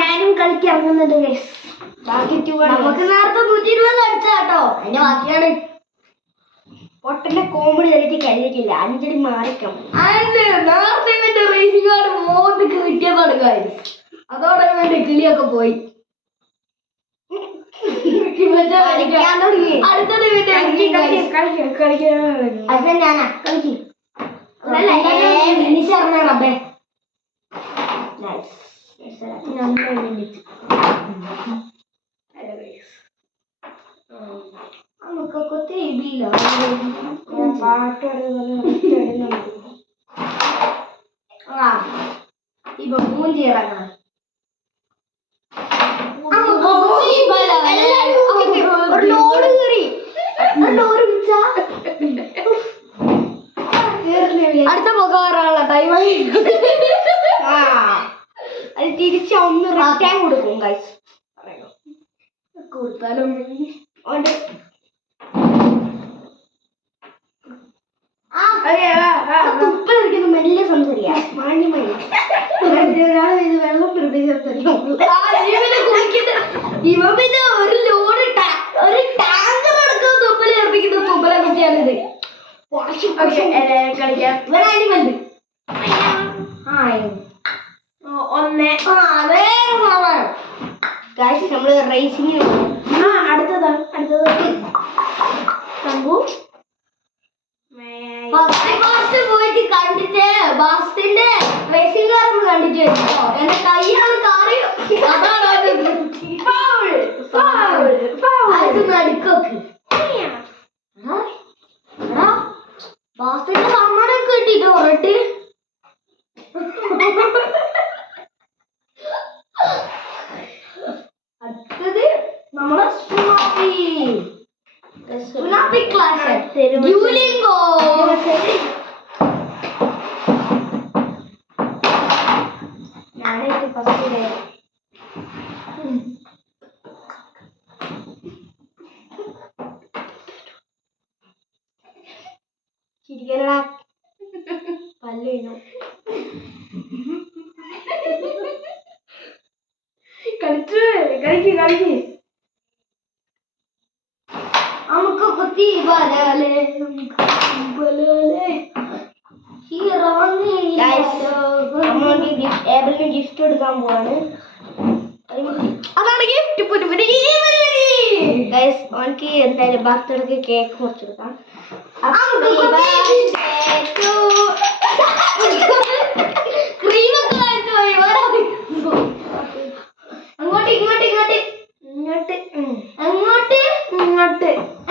ഞാനും കളിക്കാൻ ഇറങ്ങുന്നുണ്ട് ഗൈസ്. നമുക്ക് നേരത്തെ 120 അടിച്ചാ കേട്ടോ. അതിന്റെ ബാക്കിയാണ് പൊട്ടന്റെ കോമഡി കളിക്ക് കഴിഞ്ഞിട്ടില്ല. 5 അടി മാറിക്കണം. നേരത്തെ ഇവന്റെ റേസിംഗ് കാർഡ് മോന്തക്ക് കിട്ടിയതാണ് കാര്യം. അതോടെ ഇവന്റെ കിളിയൊക്കെ പോയി. അടുത്തത് അതെ ഞാനാ കളിക്കും. റബ്ബേ നമുക്കൊക്കെ ഇപ്പൊ മൂഞ്ചി ഇറങ്ങണം. ലോഡ് കയറി അടുത്ത പോകാറുള്ള ടൈമായി. അത് തിരിച്ച് ഒന്ന് റിട്ടേൺ കൊടുക്കും ഗൈസ്. കൊടുത്താലും മെല്ലെ സംസാരിക്കാം. വെള്ളം ഇവ പിന്നെ ഒരു ലോഡ് ഒരു ടാങ്കർ അടക്കം തുപ്പല് ഏർപ്പിക്കുന്ന തുപ്പലെ കുട്ടിയാണിത്. കളിക്കാം. ഇവരാനിമല് നമ്മള് റേസിംഗ്. അടുത്തത് പോയിട്ട് കണ്ടിട്ട് ബാസിന്റെ റേസിംഗ് കാർ കണ്ടിട്ട് വെച്ചോ. എന്റെ കൈയാണ് കാറ്. അത് നടുക്കൊക്കെ ബാസിന്റെ സമ്മാനമൊക്കെ കിട്ടിട്ടോ പറഞ്ഞിട്ട്. അടുത്തത് നമ്മളെ സുനാപ്പി ക്ലാസ് ഡ്യൂലിംഗോ. ഞാനായിട്ട് ഫസ്റ്റ് ചിരിക്കലടാ പല്ല് വീണു. കളിക്ക് നമുക്ക് കുത്തി ബലാലേ ഗിഫ്റ്റ് എടുക്കാൻ പോവാണ്. അതാണ് ഗിഫ്റ്റ്. ഓനക്ക് എന്തായാലും ബർത്ത്ഡേക്ക് കേക്ക് കുറച്ചെടുക്കാം.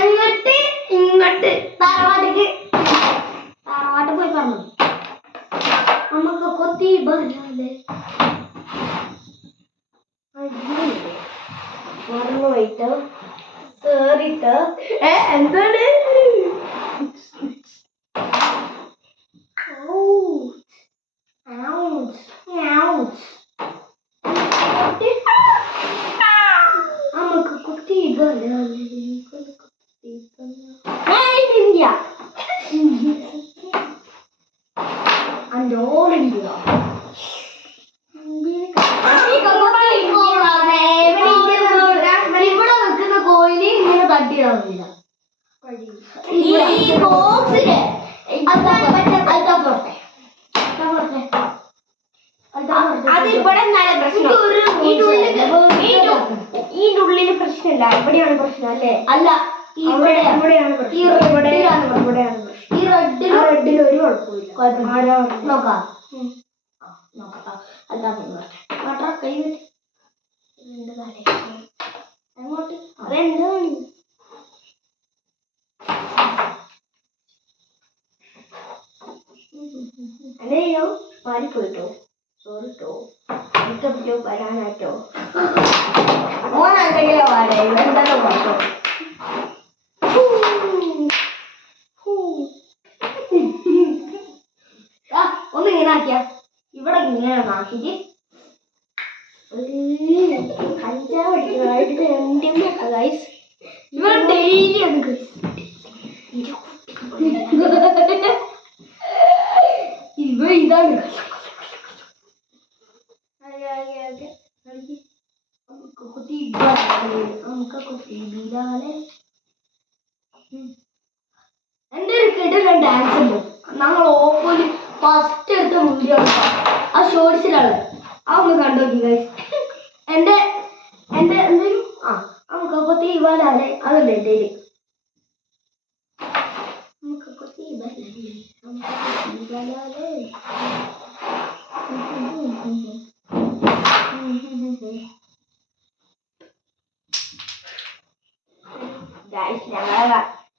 അങ്ങോട്ട് തറവാട്ട് പോയി പറഞ്ഞു നമുക്ക് കൊത്തി ബലാലേ. മറന്നു പോയിട്ട് കേറിട്ട് എന്താണ് നമുക്ക് കുത്തി ബലാലേ. ഇവിടെ വെക്കുന്ന കോയിന് ഇങ്ങനെ തട്ടിയിടാറില്ല. ഈ ബോക്സില് അതിവിടെ നല്ല പ്രശ്നം. ഈ ഉള്ളില് പ്രശ്നമില്ല. ഇവിടെയാണ് പ്രശ്നം അല്ലേ? അല്ല, ഇവിടെയാണ് പ്രശ്നം. ഈ റെഡിൽ ഒരു കുഴപ്പമില്ല. നോക്കാം കൈ അങ്ങോട്ട് അതെന്താണ് അല്ലയോ പാലിപ്പോയിട്ടോ. സോറിട്ടോ. എനിക്കോ വരാനായിട്ടോ. ഓനെന്തെങ്കിലും വാടേ എന്തെങ്കിലും പറഞ്ഞോ. ഒന്ന് ഇങ്ങനെ ആക്കിയ ഇവിടെ ഇങ്ങനെ ആക്കിട്ട് കഞ്ചാവ് അടിക്കുന്നതായിട്ട് ഗൈസ്. ഇവിടെ ഡെയിലി ആണ് ഇതാണ് എന്റെ ഒരു കിടല ഡാൻസ് ഉണ്ട്. നമ്മൾ ഓപ്പോല് ഫസ്റ്റ് എടുത്ത വീഡിയോ ആ ഷോർട്സിലാണ്. അതൊന്ന് കണ്ടോക്കി ഗൈസ്. എന്റെ എന്തെങ്കിലും നമുക്ക് കൊത്തി ഇവാലെ അതല്ലേ എന്റെ നമുക്ക് കൊത്തി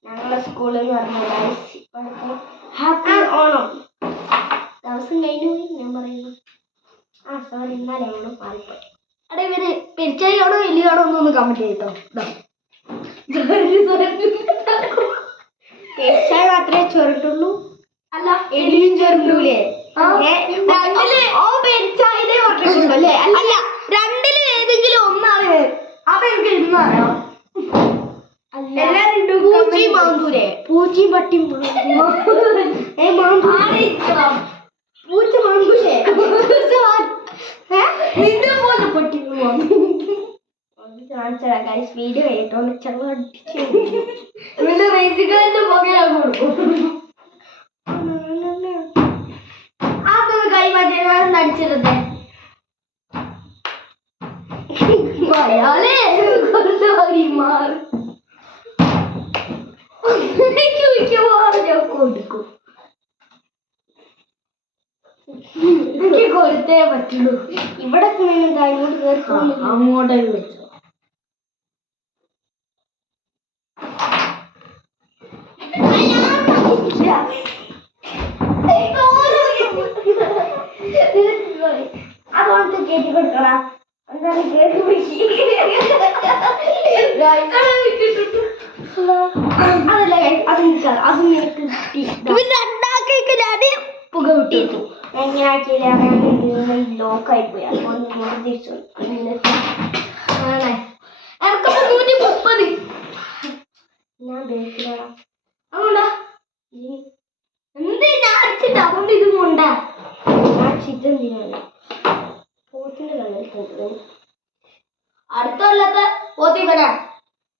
ഞങ്ങളെ സ്കൂളിൽ എന്ന് പറഞ്ഞ ഹാപ്പി ഓണം ദിവസം കഴിഞ്ഞു പോയി. ഞാൻ പറയുന്നു സോറി ഇന്നാലെ ഓണം മാറിപ്പോയി. അവിടെ ഇവര് പെരിച്ചായിയാണോ എലിയാണോ എന്നൊന്ന് കമന്റ് ചെയ്തോ. പെരിച്ചായ മാത്രമേ ചൊരട്ടുള്ളൂ, അല്ല എലിയും ചൊരണ്ടൂലേ? പെരിച്ചായതേ പറഞ്ഞിട്ടുള്ളൂ അല്ലേ? അല്ല, രണ്ടിലും ഏതെങ്കിലും ഒന്നാണ്. അതെനിക്ക് ഇന്നറിയാം. പൂച്ചി മാന്തൂരെ പൂച്ചി പട്ടി പൂച്ച മാന്തൂരെ നിന്റെ പോലെ പട്ടി കാണിച്ചടാ ഗൈസ്. വീഡിയോ കേട്ടോണ്ട് ചെറുടിച്ച് റേസിക്കാരന്റെ പുകയാ കൊടുക്കും. അതൊന്ന് കൈ മാറ്റി നടിച്ചിരുന്നേ മാറും കൊടുക്കും. എനിക്ക് കൊടുത്തേ പറ്റുള്ളൂ. ഇവിടെ അങ്ങോട്ട് കേൾക്കും. അങ്ങോട്ടേ വെച്ചു. അതുകൊണ്ട് കേട്ടി കൊടുക്കണ എന്താണ് കേട്ടി പുക വിട്ടിട്ടു. എങ്ങനെ ആക്കിയില്ല ലോക്കായി പോയി. അതുകൊണ്ട് തിരിച്ചു എനിക്കപ്പോ 130. ഞാൻ ബേക്കിലാണ്. അതുകൊണ്ടാ എന്ത് ഞാൻ അടിച്ചിട്ട് അതുകൊണ്ട് ഇതും കൊണ്ടാ അടിച്ചിട്ടെന്തിനാണ് പോത്തിന്റെ കണ്ണിൽ. അടുത്ത കൊല്ലത്തെ പോത്തി വരാൻ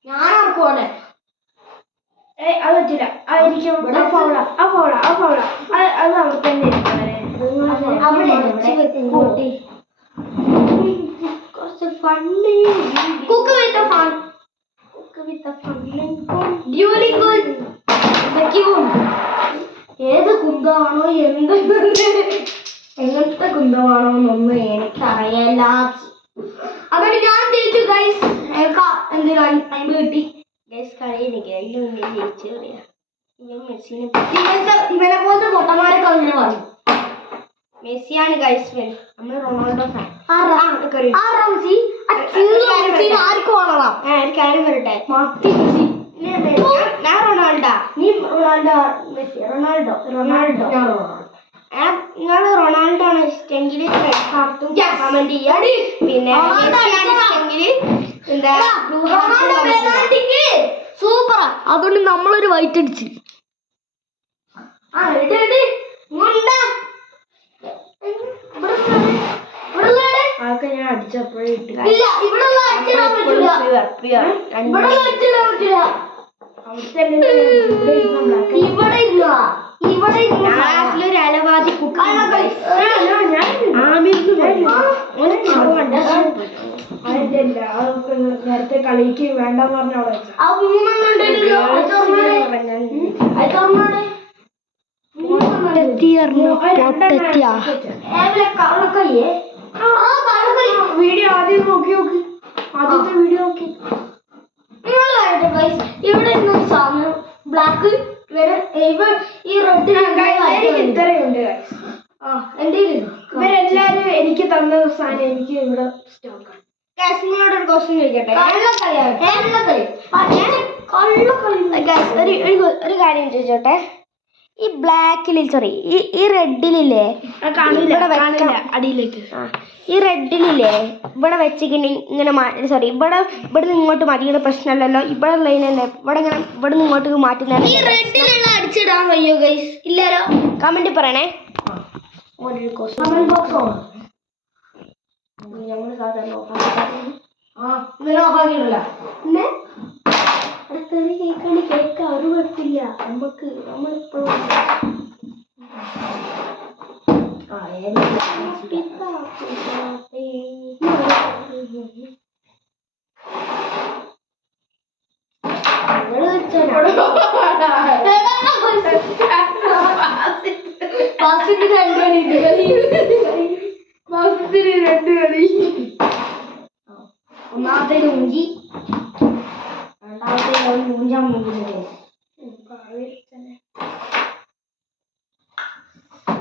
ഞാൻ ഓർക്കുവാണ്. അത് പറ്റില്ല. എനിക്ക് അത് അവിടെ തന്നെ കുറച്ച് ഫണ്ട് കുക്ക് വിത്ത് ഫൺ ഏത് കുന്തമാണോ എങ്ങനത്തെ കുന്തമാണോ എന്നൊന്നും എനിക്കറിയില്ല. അതുകൊണ്ട് ഞാൻ ജയിച്ചു ഗൈസ്. എന്തെങ്കിലും 50 കിട്ടി ഗൈസ്. കളിയിലേക്ക് അതിന്റെ മുന്നിൽ ജയിച്ചു പറയാ. ഇവനെ പോലത്തെ പൊട്ടന്മാരൊക്കെ അങ്ങനെ പറഞ്ഞു. മെസ്സിയാണ് ഗൈസ്. നമ്മൾ റൊണാൾഡോ ഫാൻ. ആർക്കും കാണാം. കാര്യം വരട്ടെ. ഞാൻ റൊണാൾഡോ. നീ റൊണാൾഡോ. നിങ്ങൾ റൊണാൾഡോ ആണ് ഇഷ്ടമെങ്കിൽ കമന്റ് ചെയ്യാം. പിന്നെ സൂപ്പറാ. അതുകൊണ്ട് നമ്മളൊരു വൈറ്റ് അടിച്ച് അതൊക്കെ ഞാൻ അടിച്ചപ്പോഴേ ഒരു അലവാദി നേരത്തെ കളിക്ക് വേണ്ട പറഞ്ഞോളെ വീഡിയോ ആദ്യം നോക്കി ആദ്യത്തെ വീഡിയോ നോക്കി. ഇവിടെ സാധനം ബ്ലാക്ക് ഈ റെഡ് ഇത്രയുണ്ട്. എന്റെ ഇവരെല്ലാരും എനിക്ക് തന്ന സാധനം എനിക്ക് ഇവിടെ സ്റ്റോക്കാണ്. കാശ്മീരോട് ഒരു ക്വസ്റ്റ്യൻ ചോദിക്കട്ടെ. ഒരു കാര്യം ചോദിച്ചോട്ടെ. ഈ ബ്ലാക്കിൽ സോറി ഈ റെഡിലില്ലേ അടിയിലേക്ക് ഈ റെഡിലില്ലേ ഇവിടെ വെച്ചിങ്ങനെ ഇങ്ങനെ സോറി ഇവിടെ നിന്ന് ഇങ്ങോട്ട് മാറ്റിക്കുന്ന പ്രശ്നമല്ലല്ലോ. ഇവിടെ ഉള്ളതിനല്ലേ ഇവിടെ ഇങ്ങനെ ഇവിടെ നിന്ന് ഇങ്ങോട്ട് മാറ്റുന്ന ഈ റെഡിലുള്ള അടിച്ചിടാൻ കഴിയോ ഗൈസ്? ഇല്ലല്ലോ. കമന്റ് പറയണേ. നമ്മൾ സാധാരണ ഇന്നലെ ഓഫാക്കിയിട്ടില്ല പിന്നെ അടുത്തൊരു കേക്കാണ് കേക്ക് ഒരു കുഴപ്പമില്ല നമുക്ക് നമ്മളിപ്പോഴും രണ്ട് കളി ഒന്നാമത്തെ മൂഞ്ചി രണ്ടാമത്തെ മൂഞ്ചാൻ മൂഞ്ചില്ലേ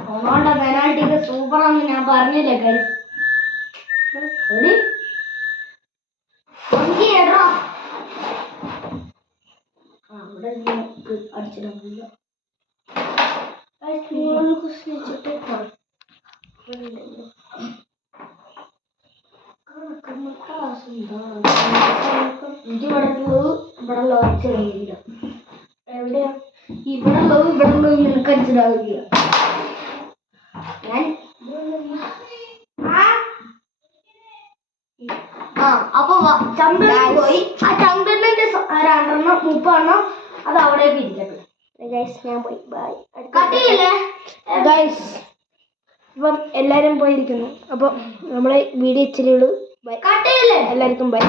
റൊണാൾഡോ പെനാൽറ്റിക്ക് സൂപ്പറാന്ന് ഞാൻ പറഞ്ഞില്ലേ ഗൈസ് അടിച്ചിട്ടില്ല എവിടെയാ ഇവിടെ നിനക്ക് അടിച്ചിടാവില്ല ഞാൻ അപ്പൊ ചന്ദ്രൻ പോയി ആ ചന്ദ്രന്റെ രണ്ടെണ്ണം 30 അത് അവിടേക്ക് ഇരിക്കട്ടെ ഞാൻ പോയി ബൈ കട്ടിയില്ലേ ഗൈസ് ഇപ്പം എല്ലാരും പോയിരിക്കുന്നു അപ്പൊ നമ്മളെ വീഡിയോ ഇച്ചിരി ബൈ കട്ടിയില്ലേ എല്ലാവർക്കും ബൈ